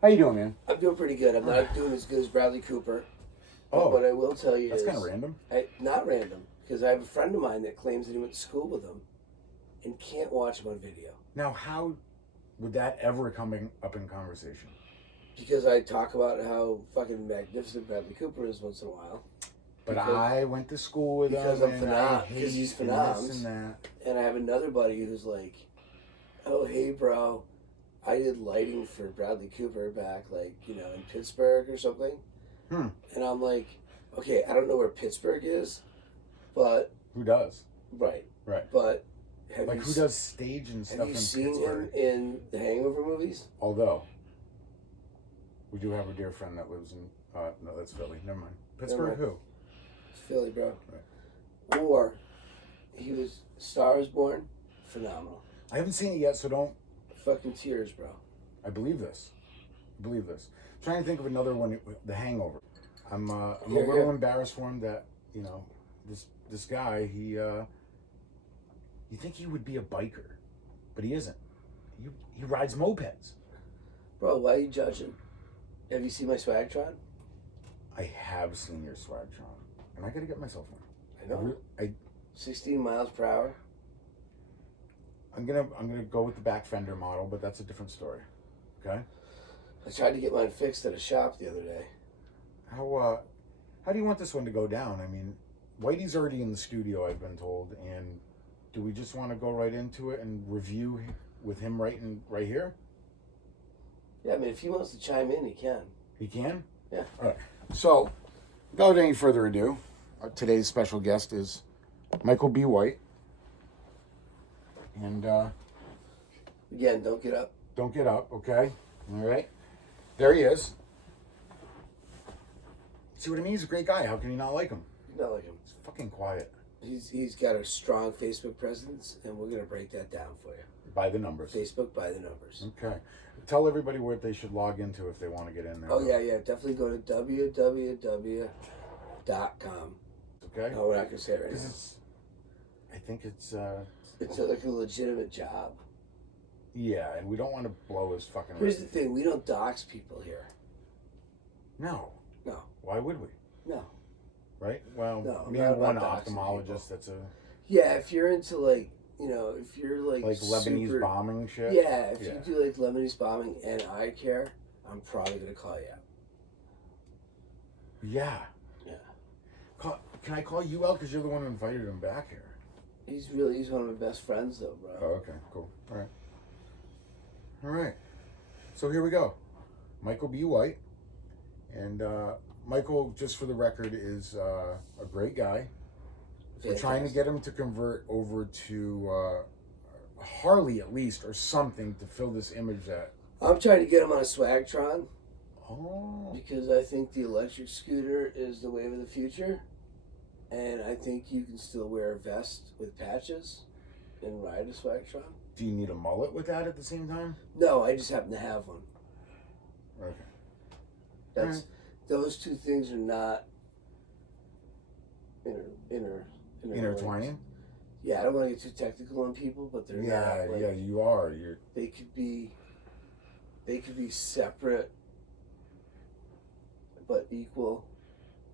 How you doing, man? I'm doing pretty good. I'm not doing as good as Bradley Cooper. Oh, what I will tell you that's is kind of random. not random, because I have a friend of mine that claims that he went to school with him and can't watch him on video. Now, how would that ever come up in conversation? Because I talk about how fucking magnificent Bradley Cooper is once in a while. But I went to school with him, because he's phenoms. And I have another buddy who's like, oh, hey, bro, I did lighting for Bradley Cooper back, in Pittsburgh or something. And I'm like, okay, I don't know where Pittsburgh is, but... Who does? Right. But who does stage and stuff in Pittsburgh? Have you seen him in the Hangover movies? Although, we do have a dear friend that lives in... no, that's Philly. Never mind. Pittsburgh, who? It's Philly, bro. Right. Or, he was... Star is Born, phenomenal. I haven't seen it yet, so don't... Fucking tears, bro. I believe this. I'm trying to think of another one, The Hangover. I'm a little embarrassed for him that, this guy, you think he would be a biker, but he isn't. He rides mopeds. Bro, why are you judging? Have you seen my Swagtron? I have seen your Swagtron, and I gotta get myself one. I know. 16 miles per hour. I'm gonna go with the back fender model, but that's a different story. Okay. I tried to get mine fixed at a shop the other day. How do you want this one to go down? I mean, Whitey's already in the studio, I've been told, and do we just want to go right into it and review with him right here? Yeah, I mean, if he wants to chime in, he can. He can? Yeah. All right. So, without any further ado, today's special guest is Michael B. White. And, again, don't get up. Don't get up, okay? All right. There he is. See what I mean? He's a great guy. How can you not like him? You not like him. He's fucking quiet. He's got a strong Facebook presence, and we're going to break that down for you. By the numbers. Facebook by the numbers. Okay. Tell everybody what they should log into if they want to get in there. Oh, yeah. Definitely go to www.com. Okay. No, we're not going to say it right now. I think it's like a legitimate job. Yeah, and we don't want to blow his fucking... Here's the thing. We don't dox people here. No. No. Why would we? No. Right? Well, no, me and one ophthalmologist, that's a... Yeah, if you're into, if you're, Like Lebanese bombing shit? Yeah, if you do, Lebanese bombing and eye care, I'm probably going to call you out. Yeah. Yeah. Can I call you out because you're the one who invited him back here? He's one of my best friends, though, bro. Oh, okay, cool. All right. So here we go. Michael B. White. And Michael, just for the record, is a great guy. Fantastic. We're trying to get him to convert over to Harley, at least, or something to fill this image that... I'm trying to get him on a Swagtron. Oh. Because I think the electric scooter is the wave of the future. And I think you can still wear a vest with patches and ride a Swagtron. Do you need a mullet with that at the same time? No, I just happen to have one. Okay. Those two things are not intertwining? Yeah, I don't want to get too technical on people, but they're not. Yeah, you are. They could be separate, but equal.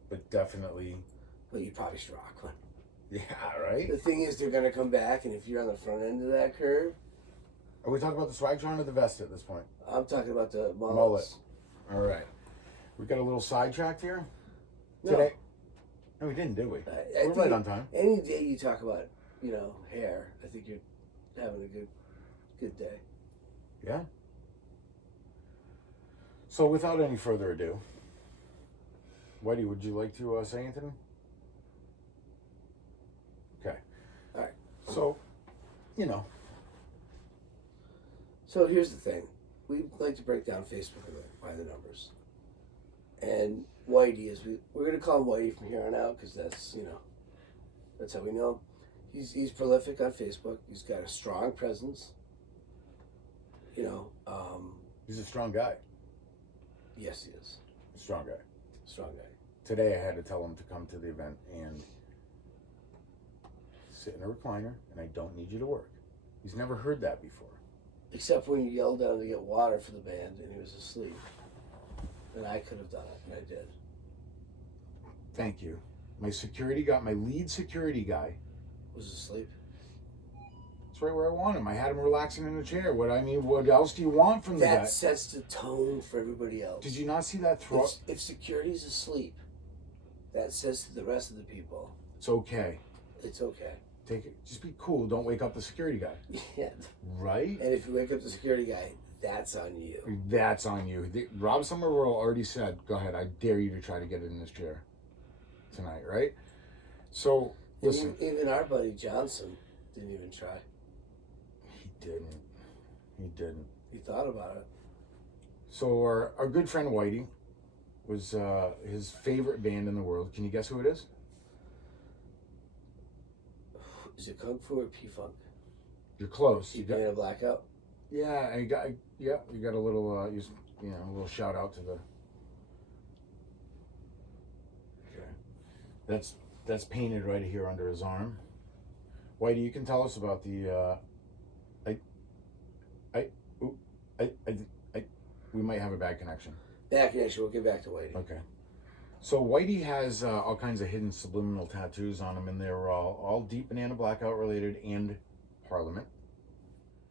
But definitely. But you probably should rock one. Yeah, right? The thing is, they're going to come back, and if you're on the front end of that curve... Are we talking about the Swagtron or the vest at this point? I'm talking about the mullet. All right. We got a little sidetracked here today. No, we didn't, did we? We're right on time. Any day you talk about, hair, I think you're having a good day. Yeah. So without any further ado, Whitey, would you like to say anything? Okay. All right. So, So here's the thing. We like to break down Facebook by the numbers. And Whitey we're going to call him Whitey from here on out because that's how we know. He's prolific on Facebook. He's got a strong presence. He's a strong guy. Yes, he is. A strong guy. Strong guy. Today I had to tell him to come to the event and sit in a recliner, and I don't need you to work. He's never heard that before. Except when you yelled at him to get water for the band and he was asleep. And I could have done it, and I did. Thank you. My lead security guy Was asleep. It's right where I want him. I had him relaxing in the chair. What else do you want from the guy? That sets the tone for everybody else. Did you not see that throw? If security's asleep, that says to the rest of the people, it's okay. It's okay. Take it. Just be cool. Don't wake up the security guy. Yeah. Right? And if you wake up the security guy, that's on you. That's on you. Rob Somerville already said, go ahead, I dare you to try to get in this chair tonight, right? So, listen. Even our buddy Johnson didn't even try. He didn't. He thought about it. So our good friend Whitey was his favorite band in the world. Can you guess who it is? Is it Kung Fu or P-Funk? You're close. You got a blackout? Yeah, you got a little a little shout out to the. Okay, that's painted right here under his arm. Whitey, you can tell us about the. We might have a bad connection. Bad connection. We'll get back to Whitey. Okay. So Whitey has all kinds of hidden subliminal tattoos on him, and they're all deep banana blackout related and Parliament.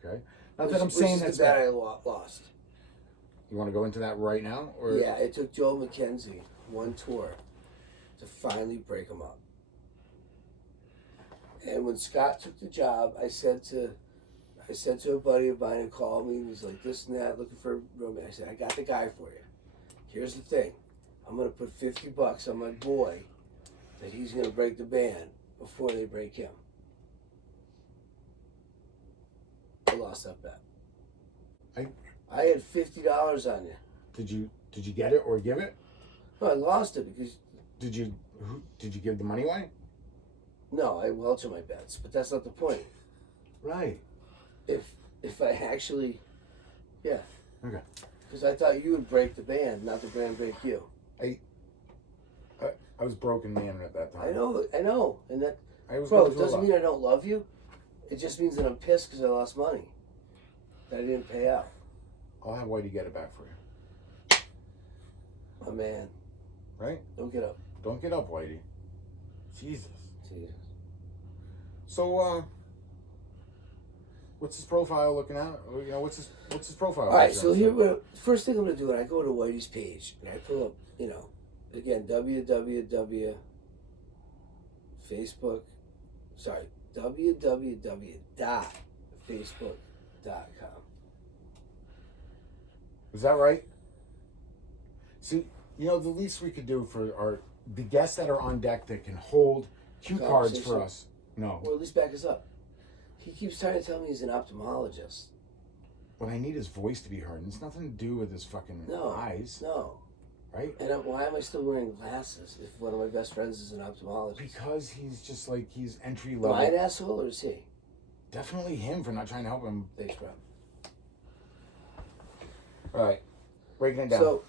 Okay. Not that I'm saying that's bad. I lost. You want to go into that right now, or yeah, it took Joel McKenzie one tour to finally break him up. And when Scott took the job, I said to a buddy of mine who called me, and he's like, this and that, looking for a roommate. I said, I got the guy for you. Here's the thing. I'm going to put $50 on my boy that he's going to break the band before they break him. I lost that bet. I had $50 on you. Did you get it or give it? No, I lost it because... Did you give the money away? No, I welch on my bets, but that's not the point. Right. If I actually, yeah. Okay. Because I thought you would break the band, not the band break you. I was broken man at that time. I know, and that. It doesn't mean I don't love you. It just means that I'm pissed because I lost money that I didn't pay out. I'll have Whitey get it back for you. My man. Right? Don't get up. Don't get up, Whitey. Jesus. So, what's his profile looking at? What's his profile? All right, so here, first thing I'm going to do is I go to Whitey's page and I pull up, again, www.facebook.com. Is that right? See, the least we could do for the guests that are on deck that can hold cue cards for us. No. Well, at least back us up. He keeps trying to tell me he's an ophthalmologist. But I need his voice to be heard. And it's nothing to do with his fucking eyes. No. Right? And why am I still wearing glasses if one of my best friends is an ophthalmologist? Because he's just like, he's entry level. Am I an asshole or is he? Definitely him for not trying to help him. Thanks, bro. All right. Breaking it down. So,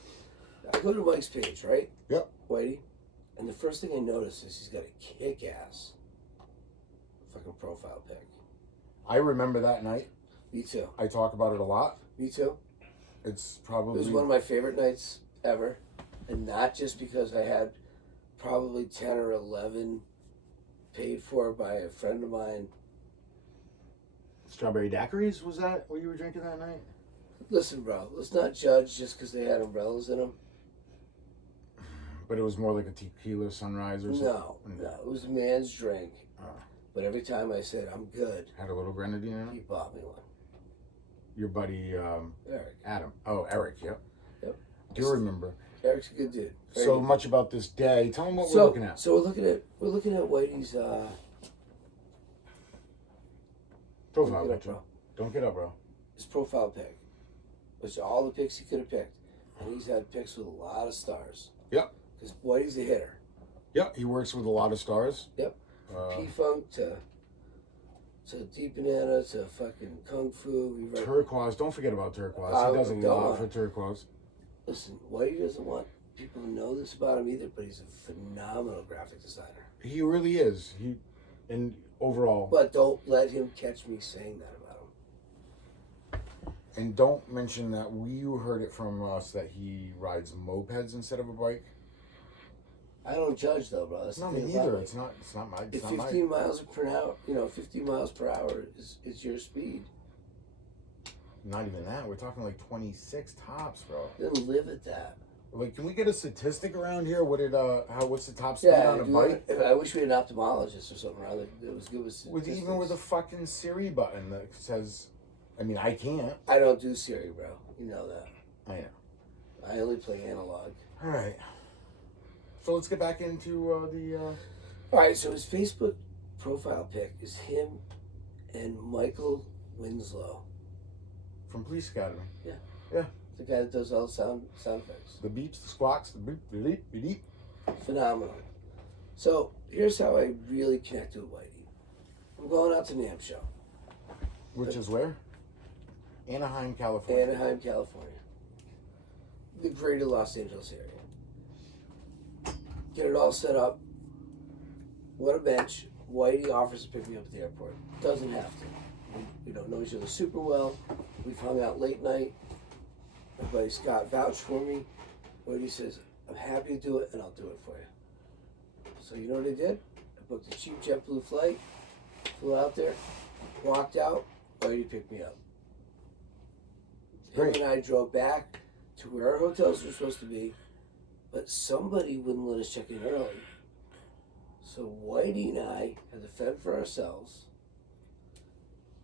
I go to Mike's page, right? Yep. Whitey. And the first thing I notice is he's got a kick-ass fucking profile pic. I remember that night. Me too. I talk about it a lot. Me too. It's probably... It was one of my favorite nights ever. And not just because I had probably 10 or 11 paid for by a friend of mine. Strawberry daiquiris? Was that what you were drinking that night? Listen, bro, let's not judge just because they had umbrellas in them. But it was more like a tequila sunrise or something? No. It was a man's drink. But every time I said, I'm good. Had a little grenadine in it? He bought me one. Your buddy, Eric. Adam. Oh, Eric, yep. Yep. Do remember. Eric's a good dude. So much about this day. Tell him what we're looking at. So we're looking at Whitey's profile picture. Bro. Don't get up, bro. His profile pic. Which are all the pics he could have picked. And he's had pics with a lot of stars. Yep. Because Whitey's a hitter. Yep, he works with a lot of stars. Yep. P-Funk to Deep Banana to fucking Kung Fu. Turquoise. Don't forget about Turquoise. He does a lot for Turquoise. Listen, Whitey doesn't want people to know this about him either, but he's a phenomenal graphic designer. He really is. And overall. But don't let him catch me saying that about him. And don't mention that you heard it from us that he rides mopeds instead of a bike. I don't judge though, bro. That's no, me either. It's not my. It's if not 15 miles per hour, 15 miles per hour is your speed. Not even that. We're talking like 26 tops, bro. Then live at that. Like, can we get a statistic around here? What's the top speed on a bike? I wish we had an ophthalmologist or something around there. It was good with even with a fucking Siri button that says, I mean, I can't. I don't do Siri, bro. You know that. I know. I only play analog. All right. So let's get back into the. All right. So his Facebook profile pic is him and Michael Winslow from Police Academy. Yeah. Yeah. The guy that does all the sound effects. The beeps, the squawks, the beep, the leap, the deep. Phenomenal. So here's how I really connected with Whitey. I'm going out to NAMM show. Which is where? Anaheim, California. Anaheim, California. The greater Los Angeles area. Get it all set up. What a bench. Whitey offers to pick me up at the airport. Doesn't have to. We don't know each other super well. We've hung out late night. My buddy Scott vouched for me. Whitey says, I'm happy to do it, and I'll do it for you. So you know what I did? I booked a cheap JetBlue flight, flew out there, walked out, Whitey picked me up. Great. Him and I drove back to where our hotels were supposed to be, but somebody wouldn't let us check in early. So Whitey and I had to fend for ourselves.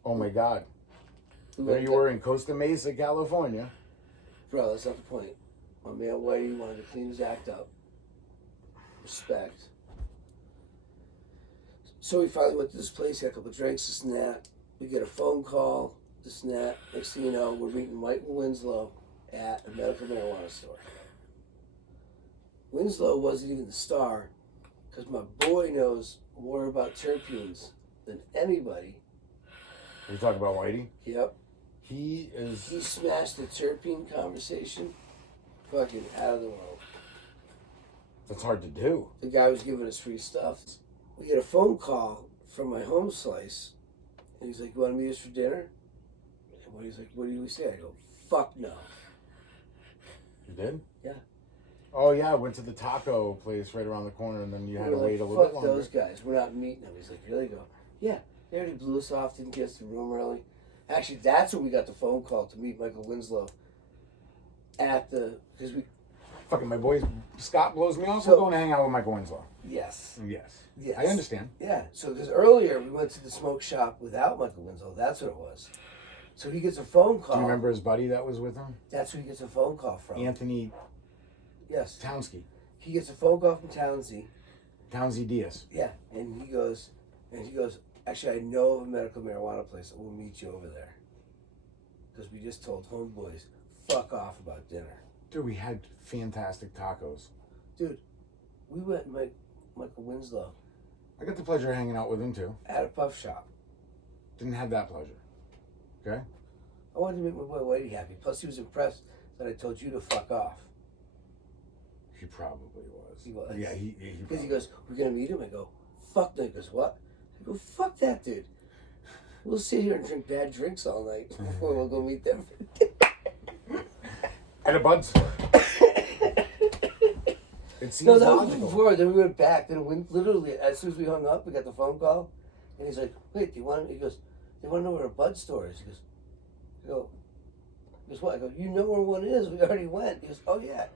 Oh my God. There you were in Costa Mesa, California. Bro, that's not the point. My man Whitey wanted to clean his act up. Respect. So we finally went to this place, had a couple of drinks, this and that. We get a phone call, this and that. Next thing you know, we're meeting Michael Winslow at a medical marijuana store. Winslow wasn't even the star, because my boy knows more about terpenes than anybody. Are you talking about Whitey? Yep. He smashed the terpene conversation fucking out of the world. That's hard to do. The guy was giving us free stuff. We get a phone call from my home slice, and he's like, you want to meet us for dinner? And he's like, what do we say? I go, fuck no. You did? Yeah. Oh yeah, I went to the taco place right around the corner, and then you had to wait a little bit longer. Fuck those guys. We're not meeting them. He's like, really? Go, yeah. They already blew us off, didn't get us to the room early. Actually, that's when we got the phone call to meet Michael Winslow because we... Fucking my boy Scott blows me off. So, we're going to hang out with Michael Winslow. Yes. I understand. Yeah. So, because earlier we went to the smoke shop without Michael Winslow. That's what it was. So he gets a phone call. Do you remember his buddy that was with him? That's who he gets a phone call from. Anthony. Yes. Townsky. He gets a phone call from Townsy. Townsy Diaz. Yeah, and he goes, actually, I know of a medical marijuana place that will meet you over there. Because we just told homeboys, fuck off about dinner. Dude, we had fantastic tacos. Dude, we went and met Michael Winslow. I got the pleasure of hanging out with him too. At a puff shop. Didn't have that pleasure. Okay? I wanted to make my boy Whitey happy. Plus, he was impressed that I told you to fuck off. He probably was. He was. Yeah, he Because he goes, we're going to meet him? I go, fuck no. He goes, what? I go, fuck that dude. We'll sit here and drink bad drinks all night before we'll go meet them. At a Bud's. It seems no, that logical. was before. Then we went back. Then literally, as soon as we hung up, we got the phone call. And he's like, wait, do you want to... He goes, they want to know where a Bud store is. He goes, what? I go, you know where one is. We already went. He goes, oh, yeah.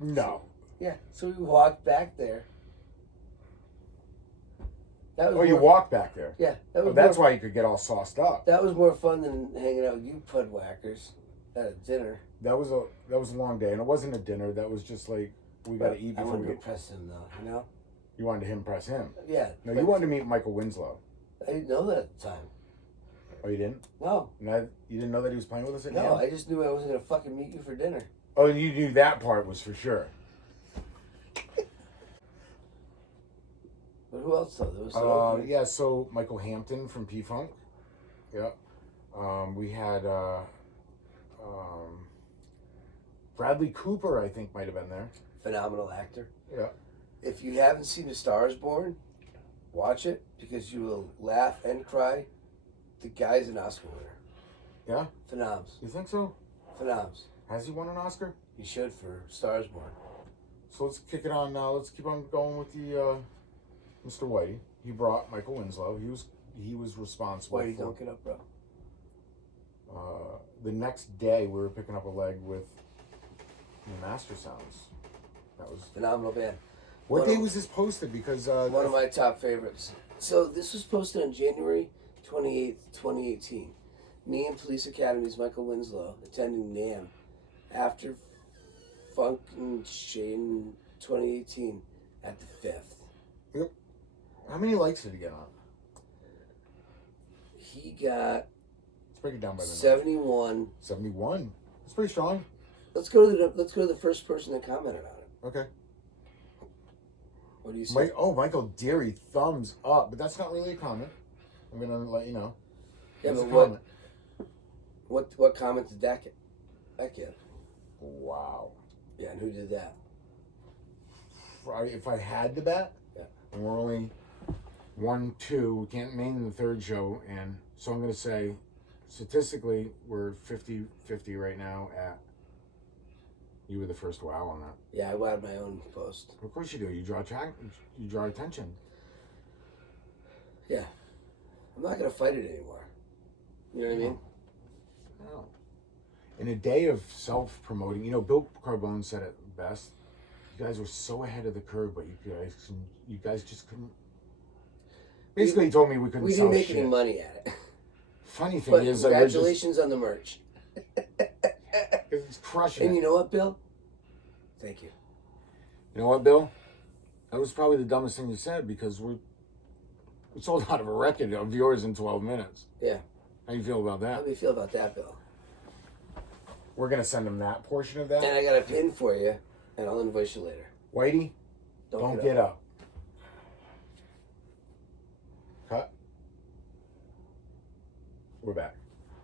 No. Yeah. So we walked back there. You walked back there? Yeah. That's why you could get all sauced up. That was more fun than hanging out with you pud whackers at a dinner. That was a long day, and it wasn't a dinner. That was just like, we got to eat before we... I wanted to impress him, though, you know? You wanted to impress him? Yeah. No, you wanted to meet Michael Winslow. I didn't know that at the time. Oh, you didn't? No. You didn't know that he was playing with us at No, NAMM? I just knew I wasn't going to fucking meet you for dinner. Oh, you knew that part was for sure. But who else, though? There was yeah, so Michael Hampton from P-Funk. Yeah. We had Bradley Cooper, I think, might have been there. Phenomenal actor. Yeah. If you haven't seen A Star is Born, watch it because you will laugh and cry. The guy's an Oscar winner. Yeah? Phenoms. You think so? Phenoms. Has he won an Oscar? He should for Stars Born. So let's kick it on now. Let's keep on going with the Mr. Whitey. He brought Michael Winslow. He was responsible. Whitey, don't get up, bro. The next day, we were picking up a leg with the Master Sounds. That was phenomenal band. What day was this posted? Because one of my top favorites. So this was posted on January 28th, 2018. Me and Police Academy's Michael Winslow attending NAMM after Function 2018 at the 5th. Yep. How many likes did he get on? He got. Let's break it down by the 71. 71. That's pretty strong. Let's go to the first person that commented on it. Okay. What do you say? Michael Deary, thumbs up, but that's not really a comment. I'm gonna let you know. Yeah, but what comment did that get? Wow. Yeah, and who did that? If I had to bet, yeah, and we're only 1-2, we can't name the third show, and so I'm gonna say, statistically, we're 50-50 right now at. You were the first wow on that. Yeah, I wowed my own post. Of course you do. You draw attention. Yeah. I'm not going to fight it anymore. You know what I mean? No. In a day of self-promoting, Bill Carbone said it best. You guys were so ahead of the curve, but you guys just couldn't. Basically, he told me we couldn't sell shit. We didn't make any money at it. Funny thing is, congratulations on the merch. It's crushing. And you know what, Bill? Thank you. You know what, Bill? That was probably the dumbest thing you said because we sold out of a record of yours in 12 minutes. Yeah. How you feel about that? How do you feel about that, Bill? We're going to send him that portion of that. And I got a pin for you, and I'll invoice you later. Whitey, don't get up. Cut. We're back.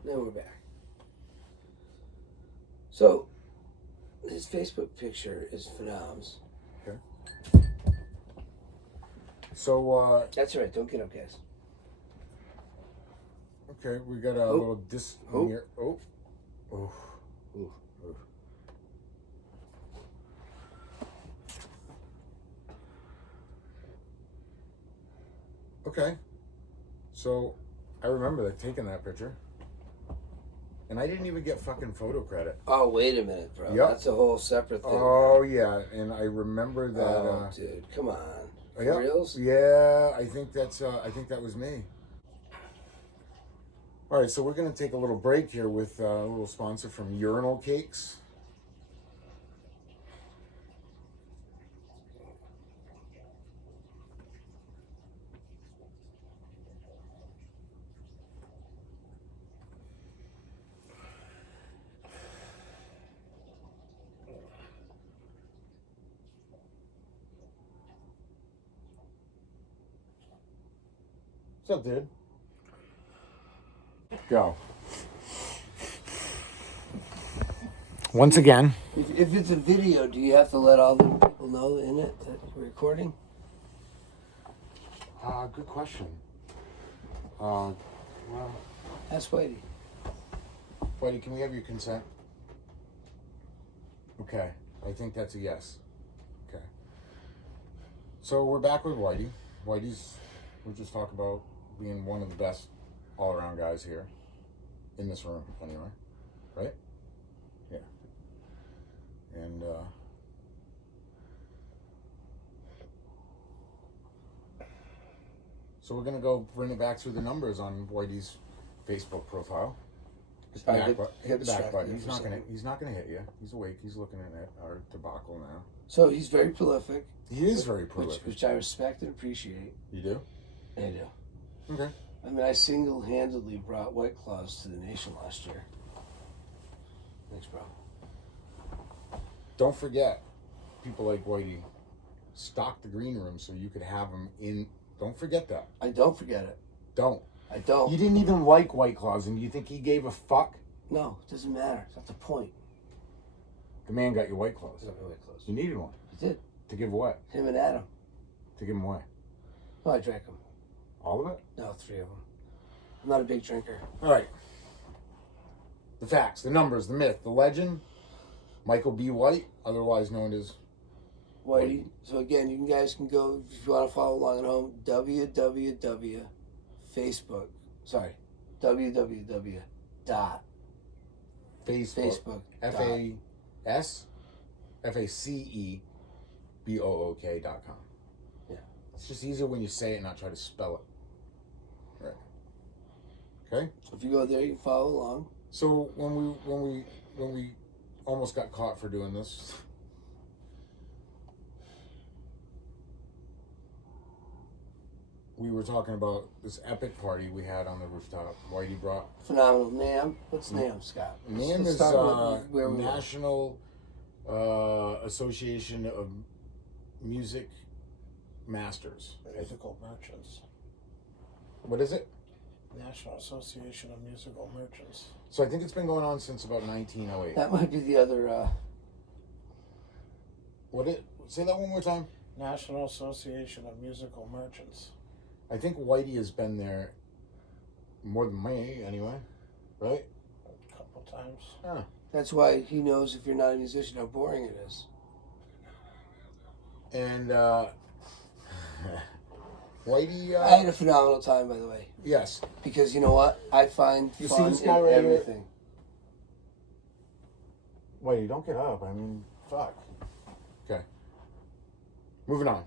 Then we're back. So, his Facebook picture is phenoms. Okay. So, that's right. Don't get up, guys. Okay, we got a little here. Oh. Okay. So, I remember taking that picture. And I didn't even get fucking photo credit. Oh, wait a minute, bro. Yep. That's a whole separate thing. Oh, yeah. And I remember that. Oh, dude. Come on. For reals? Yeah, I think that was me. All right, so we're going to take a little break here with a little sponsor from Urinal Cakes. What's up, dude? Go. Once again. If it's a video, do you have to let all the people know in it that we're recording? Good question. Well. Ask Whitey. Whitey, can we have your consent? Okay. I think that's a yes. Okay. So we're back with Whitey. We'll just talk about being one of the best all-around guys here in this room, anyway, right? Yeah. And so we're gonna go bring it back through the numbers on Whitey's Facebook profile. Hit the back button. He's not gonna hit you. He's awake. He's looking at our debacle now. So he's very prolific. He is very prolific, which I respect and appreciate. You do? I do. Okay. I mean, I single-handedly brought White Claws to the nation last year. Thanks, bro. Don't forget, people like Whitey stock the green room so you could have them in. Don't forget that. I don't forget it. Don't. I don't. You didn't even like White Claws, and do you think he gave a fuck? No, it doesn't matter. That's the point. The man got you White Claws. Got me White Claws. You needed one. He did. To give away. Him and Adam. To give them away. Oh, I drank them. All of it? No, 3 of them. I'm not a big drinker. All right. The facts, the numbers, the myth, the legend. Michael B. White, otherwise known as Whitey. So again, you guys can go, if you want to follow along at home, www. Facebook. FACEBOOK.com. Yeah. It's just easier when you say it and not try to spell it. Right. Okay? So if you go there, you can follow along. So when we almost got caught for doing this, we were talking about this epic party we had on the rooftop. Whitey brought Phenomenal. NAM. What's NAM, Scott? NAM is National Association of Music Masters. Musical Merchants. What is it? National Association of Musical Merchants. So I think it's been going on since about 1908. That might be the other. Say that one more time. National Association of Musical Merchants. I think Whitey has been there more than me, anyway. Right? A couple times. Huh. That's why he knows if you're not a musician how boring it is. And Whitey. I had a phenomenal time, by the way. Yes. Because you know what? I find You see fun this guy in right here? everything. Whitey, don't get up. I mean, fuck. Okay. Moving on.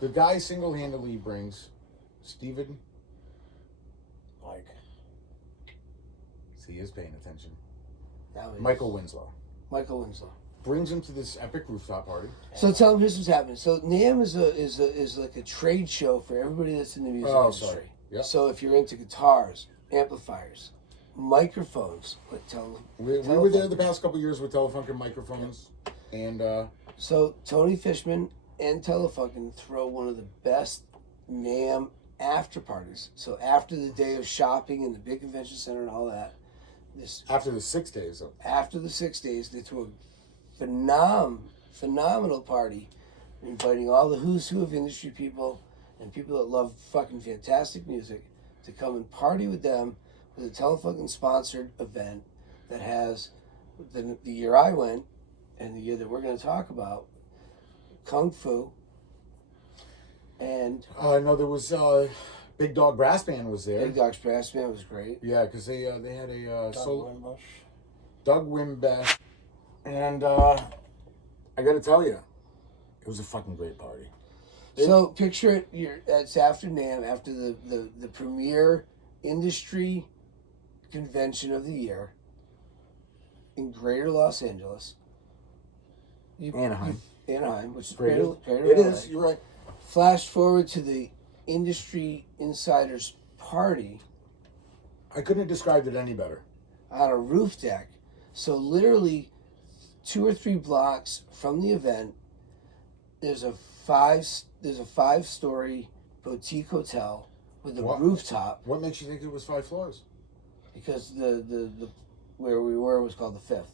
The guy single-handedly brings Stephen. Like. See, he is paying attention. Now he is. Michael Winslow. Michael Winslow. Brings him to this epic rooftop party. So tell him here's what's happening. So NAMM is like a trade show for everybody that's in the music industry. Sorry. Yep. So if you're into guitars, amplifiers, microphones, We were there the past couple of years with Telefunken microphones. And so Tony Fishman and Telefunken throw one of the best NAMM after parties. So after the day of shopping in the big convention center and all that, after the 6 days. after the 6 days, they threw a phenomenal party, inviting all the who's who of industry people and people that love fucking fantastic music to come and party with them with a Telefunken sponsored event that has the year I went and the year that we're going to talk about, Kung Fu, and no, there was Big Dog Brass Band was there. Big Dog's Brass Band was great. Yeah, because they had a Doug Wimbush. Doug Wimbush. And I got to tell you, it was a fucking great party. So picture it, it's after NAMM, after the premier industry convention of the year in Greater Los Angeles. Anaheim, which is greater. It is. You're right. Flash forward to the industry insiders party. I couldn't have described it any better. On a roof deck. So literally 2 or 3 blocks from the event, there's a 5-story boutique hotel with a rooftop. What makes you think it was 5 floors? Because the where we were was called the 5th.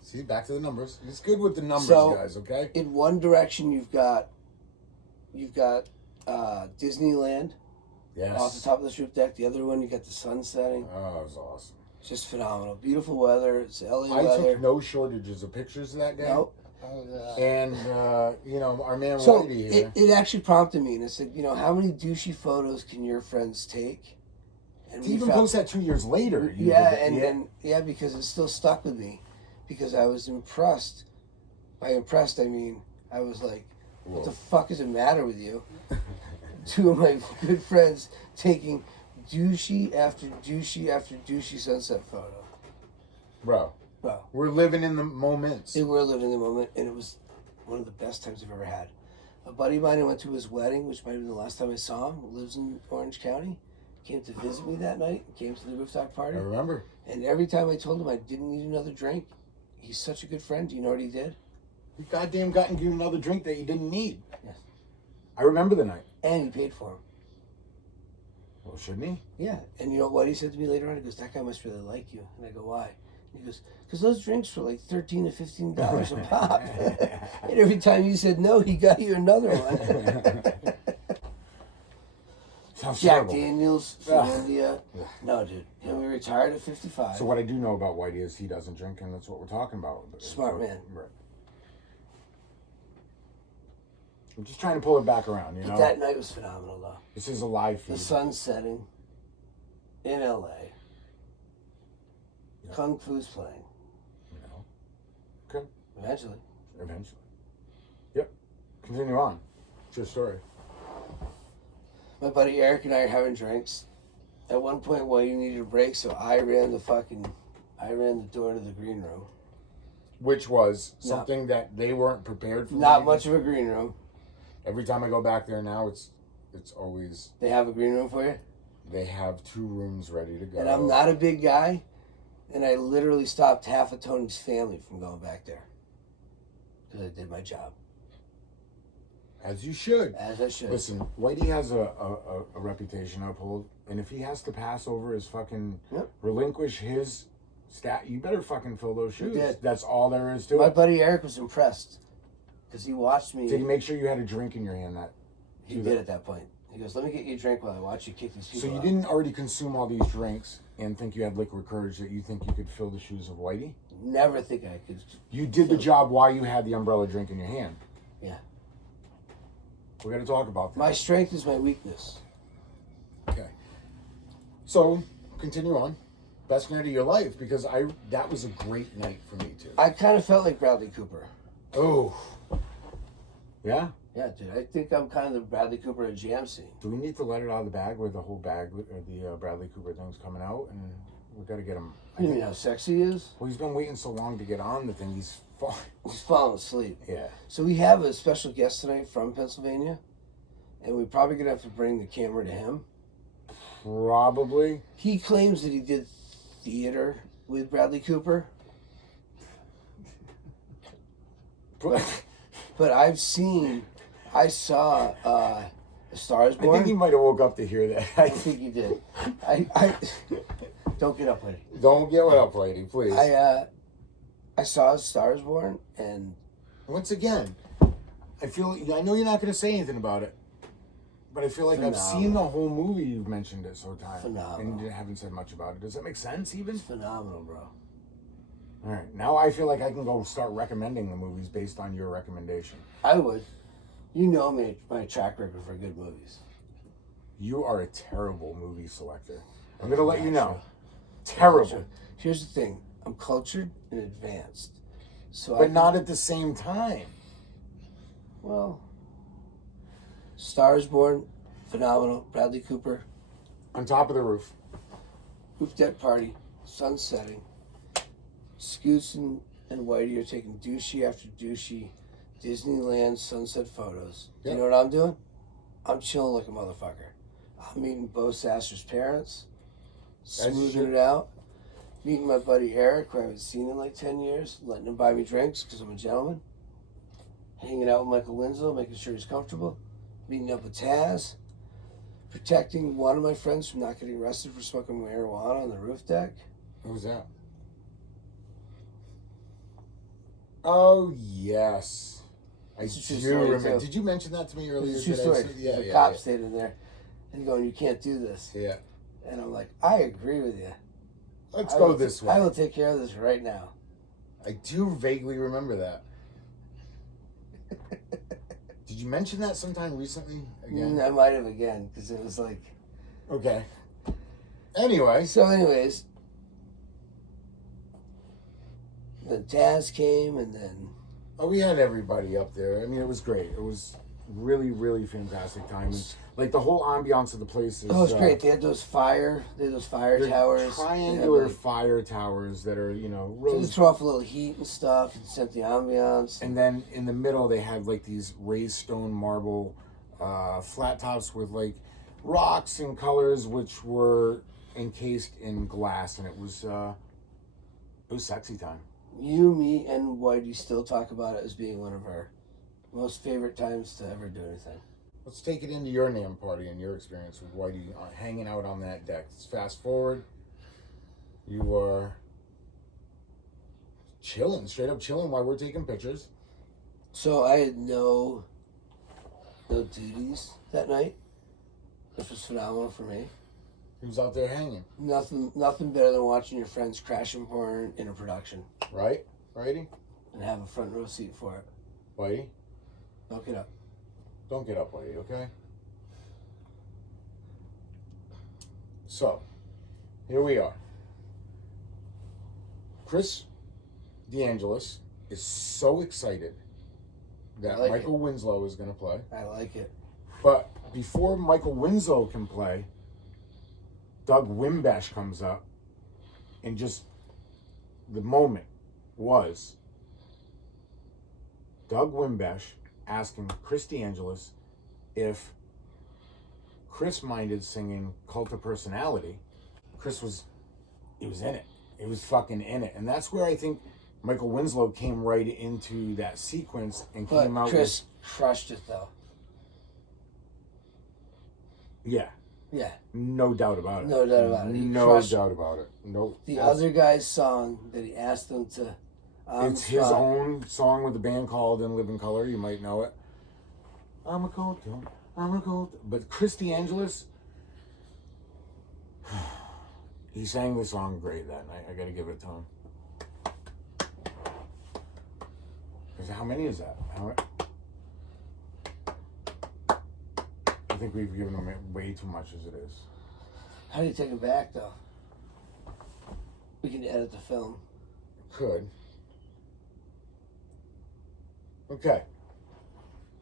See, back to the numbers. It's good with the numbers, guys. Okay. In one direction, you've got Disneyland. Yes. Off the top of this roof deck. The other one, you got the sun setting. Oh, it was awesome. It's just phenomenal. Beautiful weather. It's LA I weather. took no shortages of pictures of that day. Nope. And our man So Whitey here. it actually prompted me, and it said, how many douchey photos can your friends take? And to even post that 2 years later. Because it still stuck with me, because I was impressed. By impressed, I mean I was like, what the fuck does it matter with you? 2 of my good friends taking douchey after douchey after douchey sunset photo. Bro. We're living in the moments. We were living in the moment, and it was one of the best times I've ever had. A buddy of mine, I went to his wedding, which might have been the last time I saw him, lives in Orange County, came to visit me that night, came to the rooftop party. I remember. And every time I told him I didn't need another drink, he's such a good friend. Do you know what he did? He goddamn got you another drink that you didn't need. Yes. I remember the night. And he paid for him. Well, shouldn't he? Yeah. And you know what he said to me later on? He goes, that guy must really like you. And I go, why? He goes, because those drinks were like $13 to $15 a pop. And every time you said no, he got you another one. Sounds Jack terrible. Daniels from India. No, dude. He'll be retired at 55. So what I do know about Whitey is he doesn't drink, and that's what we're talking about. Smart man. Right. I'm just trying to pull it back around, you know? But that night was phenomenal, though. This is a live feed. The sun's setting in L.A. Yeah. Kung Fu's playing. You know? Okay. Eventually. Yep. Continue on. It's your story. My buddy Eric and I are having drinks. At one point, Whitey needed a break, so I ran the door to the green room. Which was something that they weren't prepared for. Not much of a green room. Every time I go back there now, it's always... They have a green room for you? They have 2 rooms ready to go. And I'm not a big guy, and I literally stopped half of Tony's family from going back there. Because I did my job. As you should. As I should. Listen, Whitey has a reputation to uphold, and if he has to pass over his fucking... relinquish his stat, you better fucking fill those shoes. That's all there is to it. My buddy Eric was impressed. Because he watched me... Did he make sure you had a drink in your hand? He did at that point. He goes, let me get you a drink while I watch you kick these people So you out. didn't already consume all these drinks and think you had liquid courage that you think you could fill the shoes of Whitey? Never think I could. You did the job while you had the umbrella drink in your hand. Yeah. We got to talk about that. My strength is my weakness. Okay. So, continue on. Best night of your life, because that was a great night for me, too. I kind of felt like Bradley Cooper. Oh. Yeah? Yeah, dude. I think I'm kind of the Bradley Cooper of jam scene. Do we need to let it out of the bag where the whole bag, or the Bradley Cooper thing's coming out? And we got to get him. You mean how sexy he is? Well, he's been waiting so long to get on the thing. He's falling asleep. Yeah. So we have a special guest tonight from Pennsylvania, and we're probably going to have to bring the camera to him. Probably. He claims that he did theater with Bradley Cooper. But I saw A Star Is Born. I think he might have woke up to hear that. I think he did. I don't get up, lady. Don't get up, lady, please. I saw A Star Is Born, and once again, I know you're not going to say anything about it, but I feel like I've seen the whole movie. You've mentioned it so times, and you haven't said much about it. Does that make sense? Even it's phenomenal, bro. All right, now I feel like I can go start recommending the movies based on your recommendation. I would. You know me, my track record for good movies. You are a terrible movie selector. I'm going to let you know. Terrible. Here's the thing. I'm cultured and advanced. But not at the same time. Well, Star Is Born, phenomenal. Bradley Cooper. On top of the roof. Roof deck party. Sun setting. Scoots and Whitey are taking douchey after douchey Disneyland sunset photos. Yep. You know what I'm doing? I'm chilling like a motherfucker. I'm meeting Bo Sasser's parents. Smoothing it out. Meeting my buddy Eric, who I haven't seen in like 10 years. Letting him buy me drinks because I'm a gentleman. Hanging out with Michael Winslow, making sure he's comfortable. Meeting up with Taz. Protecting one of my friends from not getting arrested for smoking marijuana on the roof deck. Who was that? Oh, yes. I do remember. Did you mention that to me earlier? It's a true story. The cop stayed in there and going, you can't do this. Yeah. And I'm like, I agree with you. Let's go this way. I will take care of this right now. I do vaguely remember that. Did you mention that sometime recently? Again? I might have again, because it was like... Okay. Anyways, then Taz came, and then... Oh, we had everybody up there. I mean, it was great. It was really, really fantastic time. And, like, the whole ambiance of the place is... Oh, it was great. They had those fire towers. Triangular fire towers that are, So they throw off a little heat and stuff and set the ambiance. And then in the middle, they had, like, these raised stone marble flat tops with, like, rocks and colors which were encased in glass. And it was sexy time. You, me, and Whitey still talk about it as being one of our most favorite times to ever do anything. Let's take it into your NAMM party and your experience with Whitey hanging out on that deck. Let's fast forward. You are chilling, straight up chilling while we're taking pictures. So I had no duties that night. Which was phenomenal for me. He was out there hanging. Nothing better than watching your friends crash and burn in a production. Right? Righty? And have a front row seat for it. Whitey? Don't get up. Don't get up, Whitey, okay? So, here we are. Chris DeAngelis is so excited that Michael Winslow is going to play. I like it. But before Michael Winslow can play, Doug Wimbash comes up, and just the moment was Doug Wimbash asking Chris DeAngelis if Chris minded singing Cult of Personality. He was in it. He was fucking in it. And that's where I think Michael Winslow came right into that sequence and came out Chris crushed it, though. Yeah. Yeah. No doubt about it. No doubt about it. No doubt about it. No. The other guy's song that he asked them to... it's his own song with the band called In Living Color. You might know it. I'm a cult. But Chris DeAngelis, he sang the song great that night. I got to give it to him. How many is that? I think we've given him way too much as it is. How do you take it back, though? We can edit the film. Could. Okay.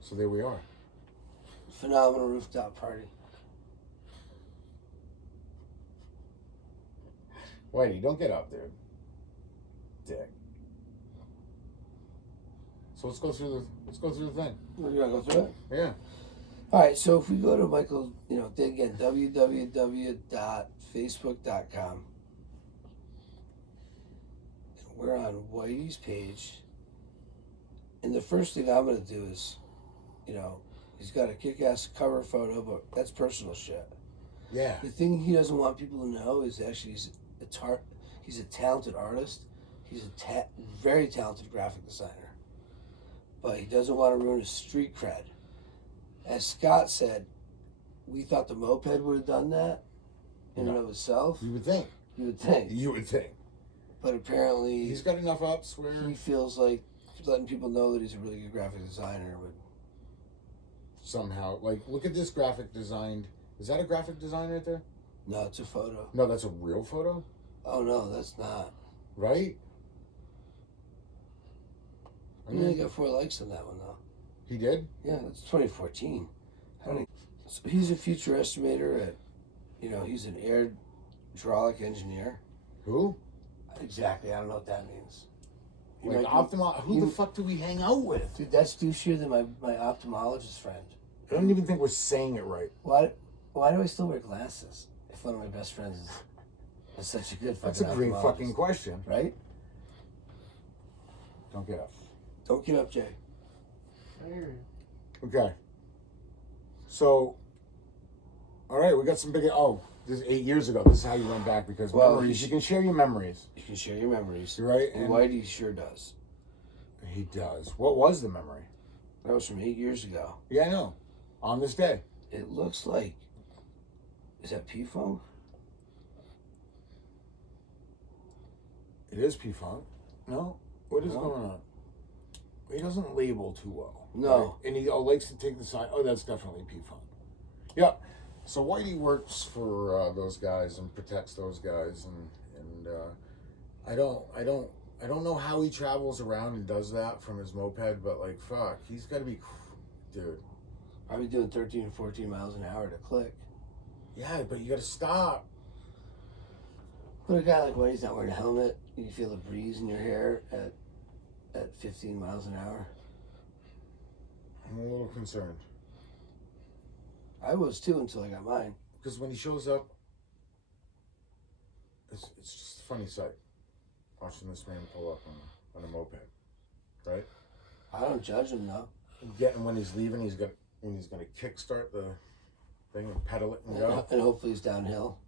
So there we are. Phenomenal rooftop party. Whitey, don't get up there, dick. So let's go through the thing. We're gonna go through it. Yeah. All right. So if we go to Michael, again, www.facebook.com. We're on Whitey's page, and the first thing I'm gonna do is, he's got a kick-ass cover photo, but that's personal shit. Yeah. The thing he doesn't want people to know is actually he's a talented artist. He's a very talented graphic designer. But he doesn't want to ruin his street cred. As Scott said, we thought the moped would have done that in and of itself. You would think. You would think. But apparently... he's got enough ups where... he feels like letting people know that he's a really good graphic designer would... somehow. Like, look at this graphic designed... Is that a graphic design right there? No, it's a photo. No, that's a real photo? Oh, no, that's not. Right? He only got 4 likes on that one, though. He did? Yeah, that's 2014. So he's a future estimator at, he's an air hydraulic engineer. Who? Exactly, I don't know what that means. Like who the fuck do we hang out with? Dude, that's douchier than my ophthalmologist friend. I don't even think we're saying it right. Why do I still wear glasses if one of my best friends is such a good fucking That's a great fucking question. Right? Don't get up. Don't get up, Jay. Okay. So, all right, we got some big... Oh, this is 8 years ago. This is how you went back, because memories, you can share your memories. You can share your memories. Right? And Whitey sure does. He does. What was the memory? That was from 8 years ago. Yeah, I know. On this day. It looks like... Is that P-Funk? It is P-Funk. No? What is going on? He doesn't label too well. No. Right? And he likes to take the side. Oh, that's definitely P-Funk. Yeah. So Whitey works for those guys and protects those guys, and I don't know how he travels around and does that from his moped, but like fuck, he's got to be, dude. I'd be doing 13 or 14 miles an hour to click. Yeah, but you got to stop. But a guy like Whitey's not wearing a helmet. You feel the breeze in your hair at 15 miles an hour. I'm a little concerned. I was too until I got mine. Because when he shows up, it's just a funny sight. Watching this man pull up on a moped, right? I don't judge him though. When he's leaving, he's going to kickstart the thing and pedal it and go. And hopefully he's downhill.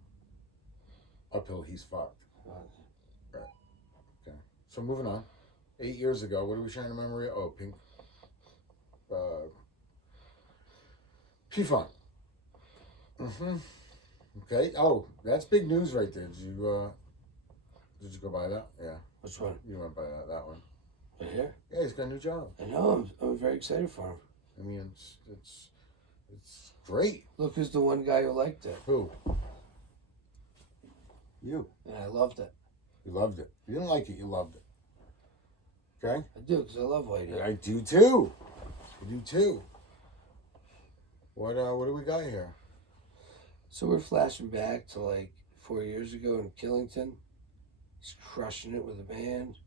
Uphill, he's fucked. Right. Okay. So moving on. 8 years ago, what are we sharing a memory? Oh, Pink. P-Funk. Mm-hmm. Okay. Oh, that's big news right there. Did you go buy that? Yeah. Which one? You went by that one. Right here? Yeah, he's got a new job. I know. I'm very excited for him. I mean, it's great. Look, who's the one guy who liked it? Who? You. And I loved it. You loved it. You didn't like it. You loved it. Okay. I do, because I love Whitey. I do too. I do too. What do we got here? So we're flashing back to like 4 years ago in Killington. He's crushing it with a band.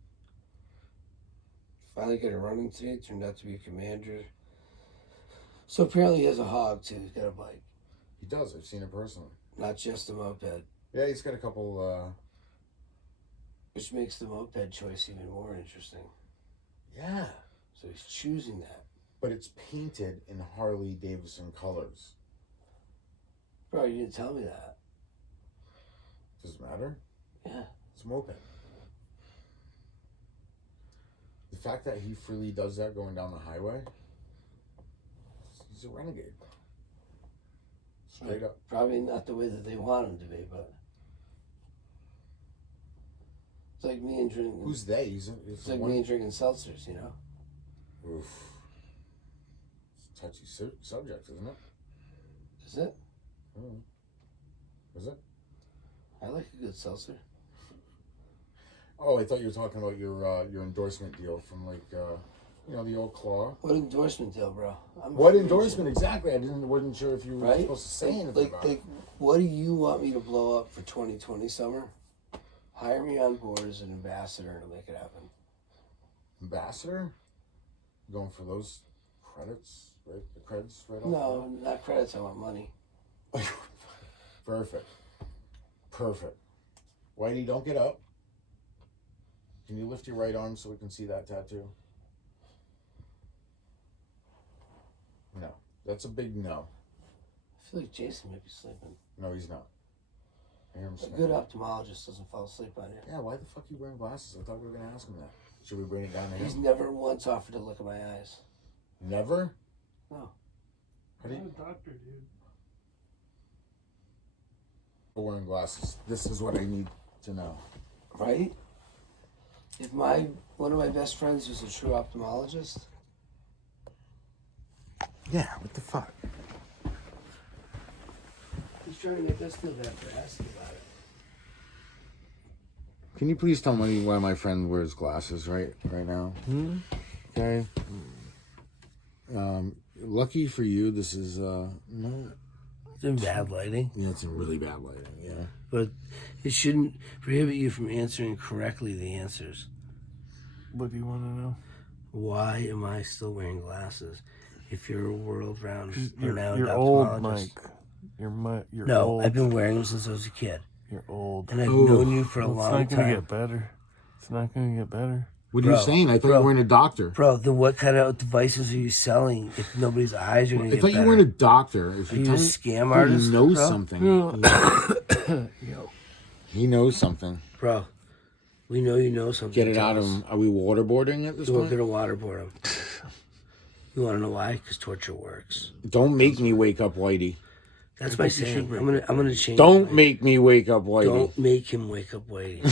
Finally got a running today. Turned out to be a commander. So apparently he has a hog too. He's got a bike. He does. I've seen it personally. Not just a moped. Yeah, he's got a couple. Which makes the moped choice even more interesting. Yeah. So he's choosing that. But it's painted in Harley Davidson colors. Bro, you didn't tell me that. Does it matter? Yeah. It's a moped. The fact that he freely does that going down the highway, he's a renegade. Straight up. Probably not the way that they want him to be, but it's like me and drinking. Who's they? It's like me and drinking seltzers, you know? Oof. It's a touchy subject, isn't it? Is it? Is it? I like a good seltzer. Oh, I thought you were talking about your endorsement deal from the old Claw. What endorsement deal, bro? What endorsement exactly? Wasn't sure if you were supposed to say anything about it. What do you want me to blow up for 2020 summer? Hire me on board as an ambassador and I'll make it happen. Ambassador? Going for those credits, right? The credits right off? No, not credits. I want money. Perfect. Whitey, don't get up. Can you lift your right arm so we can see that tattoo? No. That's a big no. I feel like Jason might be sleeping. No, he's not. I hear him A snoring. good ophthalmologist doesn't fall asleep on you. Yeah, why the fuck are you wearing glasses? I thought we were going to ask him that. Should we bring it down to him? He's never once offered to look at my eyes. Never? No. I'm a doctor, dude. Wearing glasses. This is what I need to know. Right? If one of my best friends was a true ophthalmologist. Yeah, what the fuck? He's trying to make us feel bad for asking about it. Can you please tell me why my friend wears glasses right now? Okay. Lucky for you, this is no. It's in bad lighting. Yeah, it's in really bad lighting. Yeah. But it shouldn't prohibit you from answering correctly the answers. What do you want to know? Why am I still wearing glasses? If you're a world-renowned You're old, Mike. You're no, old. I've been wearing them since I was a kid. You're old. And I've known you for a long time. It's not going to get better. It's not going to get better. What are you saying? I thought you weren't a doctor. Bro, then what kind of devices are you selling if nobody's eyes are going to get better? I thought you weren't a doctor. If are you a scam artist? He knows something. Yo. He knows something. Bro, we know you know something. Get it out of him. Are we waterboarding at this point? We're going to waterboard him. You want to know why? Because torture works. Don't make me wake up Whitey. That's my saying. I'm gonna change. Don't make me wake up Whitey. Don't make him wake up Whitey.